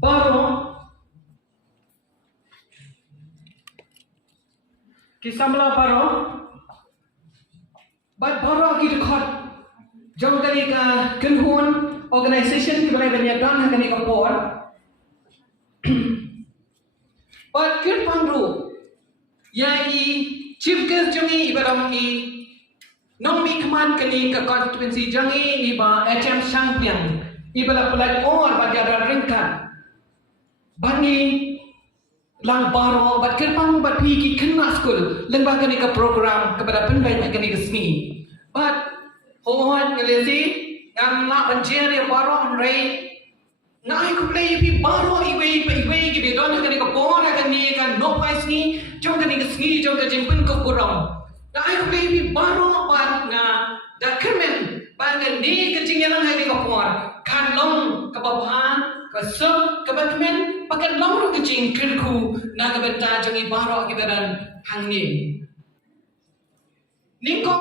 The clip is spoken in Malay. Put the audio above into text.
Baro kisamla baro bat baro ki khot jong kali ka kenhun organization ki balai banyak dan kali ka por bat kir pangru ya i chief guest jongi ibaram i nong mi kman kali ka constituency jongi iba HM Sangpiang ibala pelat or bajaran ringkan bani lang baro bat kerpang bat pi ki kena school lembah kani ka program kepada penbai kani ka seni bat hohon ngelesi ngam na banjer ya baro rei ngai ku play pi baro iwe ki be don kani ka pon kani ka no pai seni jong kani ka seni jong ka jempun ka kurang ngai ku play pi baro bat na da kemen ba ni ka jingyan hai ka pon kan long ka babha ka sub ka batmen pakai long kecing kerku naga benta jangi baro akibaran hangni. Ningko